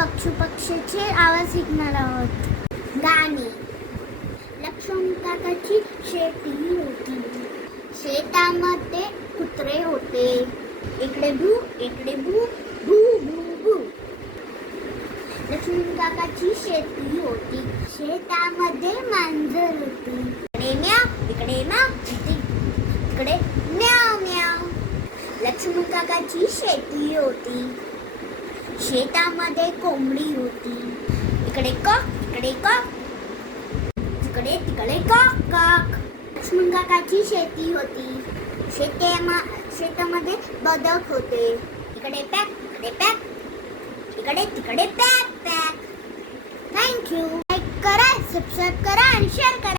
पक्षीचे आवाज शिकणार आहोत. गाणी. लक्ष्मण काकाची शेती होती. शेतामध्ये कुत्रे होते. इकडे भू इकडे भू भू भू भू. लक्ष्मण काकाची शेती होती. शेतामध्ये मांजर होती. इकडे म्याव इकडे म्याव इकडे म्याव म्याव. लक्ष्मण काकाची शेती होती. शेतामध्ये कोंबडी होती. इकडे कॉक इकडे कॉक इकडे तिकडे कॉक कॉक. लक्ष्मण काकाची शेती होती. शेतामध्ये बदक होते. इकडे पॅक इकडे पॅक इकडे तिकडे पॅक पॅक. थँक्यू. लाईक करा, सबस्क्राईब करा आणि शेअर करा.